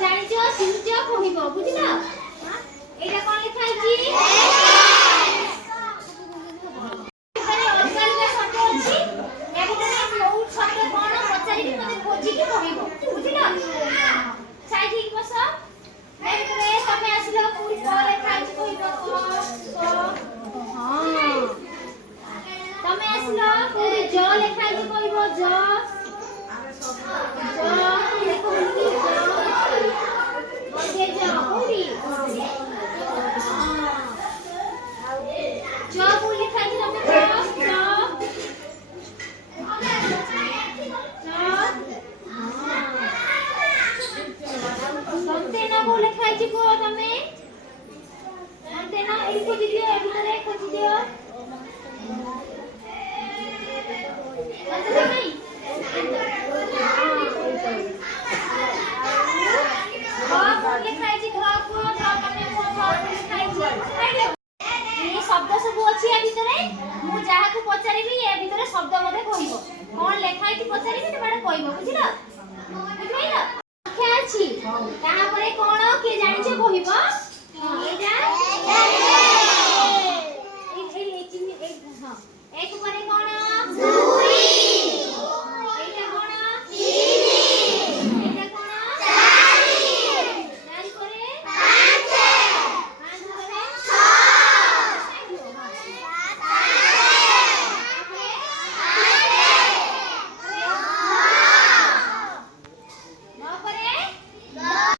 ଜାଣିଛ ଚିହ୍ନିଛ କହିବ ବୁଝିଲ। ଏଇଟା କଣ ଲେଖା ହେଇଛି? ଏଠାରେ ଅଲଗା ଅଲଗା ଶବ୍ଦ ଅଛି। ୟା ଭିତରେ କୋଉ ଶବ୍ଦ କଣ ପଚାରିକି ମତେ ଖୋଜିକି କହିବ ବୁଝିଲ। ସାଇ ଠିକ ବସ। ୟା ଭିତରେ ତମେ ଆସିଲ କୋଉଠି କ ଲେଖା ହେଇଛି କହିବ। କ ହଁ ତମେ ଆସିଲ କୋଉଠି ଜ ଲେଖା ହେଇଛି କହିବ। ଜ ଦେଖ ବୁଲିକି ଜ କୋଉଠି ଜ କୋଉଠି ଲେଖା ହେଇଛି ତମେ ତନ୍ତେ ନା କୋଉ ଲେଖା ହେଇଛି କୁହ ତମେ। ତନ୍ତେ ନା ଏଇ ଖୋଜି ଦିଅ ଏ ଭିତରେ ଖୋଜି ଦିଅ।